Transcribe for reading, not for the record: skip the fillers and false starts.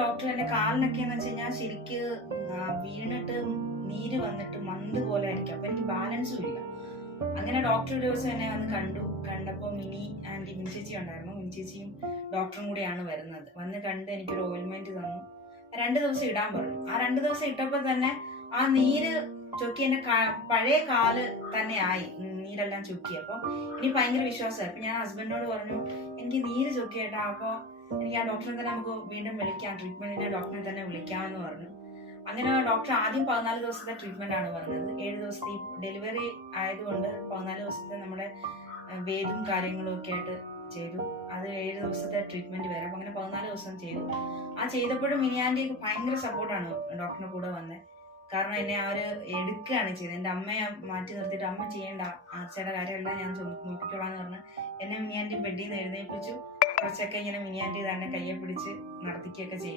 Doctor എന്റെ കാലിനൊക്കെ എന്ന് വെച്ച് കഴിഞ്ഞാൽ ശരിക്ക് വീണിട്ട് നീര് വന്നിട്ട് മന്ത് പോലെ ആയിരിക്കും. അപ്പൊ എനിക്ക് ബാലൻസും ഇല്ല. അങ്ങനെ ഡോക്ടർ ഒരു ദിവസം എന്നെ വന്ന് കണ്ടപ്പോൾ മിനി ചേച്ചി ഉണ്ടായിരുന്നു. മിനി ചേച്ചിയും ഡോക്ടറും കൂടിയാണ് വരുന്നത്. വന്ന് കണ്ട് എനിക്കൊരു ഓയിൽമെന്റ് തന്നു. 2 ദിവസം ഇടാൻ പറഞ്ഞു. ആ 2 ദിവസം ഇട്ടപ്പോൾ തന്നെ ആ നീര് ചൊക്കി എന്റെ പഴയ കാല് തന്നെ ആയി. നീരെല്ലാം ചൊക്കി. അപ്പൊ എനിക്ക് ഭയങ്കര വിശ്വാസമായി. അപ്പൊ ഞാൻ ഹസ്ബൻഡിനോട് പറഞ്ഞു, എനിക്ക് നീര് ചൊക്കിയേട്ടാ, അപ്പൊ എനിക്ക് ആ ഡോക്ടറെ തന്നെ നമുക്ക് വീണ്ടും വിളിക്കാം, ട്രീറ്റ്മെന്റിനെ ഡോക്ടറെ തന്നെ വിളിക്കാമെന്ന് പറഞ്ഞു. അങ്ങനെ ഡോക്ടർ ആദ്യം 14 ദിവസത്തെ ട്രീറ്റ്മെന്റ് ആണ് പറഞ്ഞത്. 7 ദിവസത്തെ ഡെലിവറി ആയതുകൊണ്ട് 14 ദിവസത്തെ നമ്മുടെ വേദും കാര്യങ്ങളും ഒക്കെ ആയിട്ട് ചെയ്തു. അത് 7 ദിവസത്തെ ട്രീറ്റ്മെന്റ് വരെ. അപ്പൊ അങ്ങനെ 14 ദിവസം ചെയ്തു. ആ ചെയ്തപ്പോഴും മിനിയാന്റിയൊക്കെ ഭയങ്കര സപ്പോർട്ടാണ് ഡോക്ടറിന്റെ കൂടെ വന്നത്. കാരണം എന്നെ അവര് എടുക്കുകയാണ് ചെയ്തത്. എന്റെ അമ്മയെ മാറ്റി നിർത്തിയിട്ട് അമ്മ ചെയ്യേണ്ട, ആച്ചയുടെ കാര്യമെല്ലാം ഞാൻ നോക്കിക്കോളാന്ന് പറഞ്ഞ് എന്നെ മിനിയാന്റി ബെഡിൽ നിന്ന് എഴുന്നേൽപ്പിച്ചു. കുറച്ചൊക്കെ ഇങ്ങനെ മിനിയാന്റി തന്നെ കയ്യെ പിടിച്ച് നടത്തിക്കുകയൊക്കെ ചെയ്യും.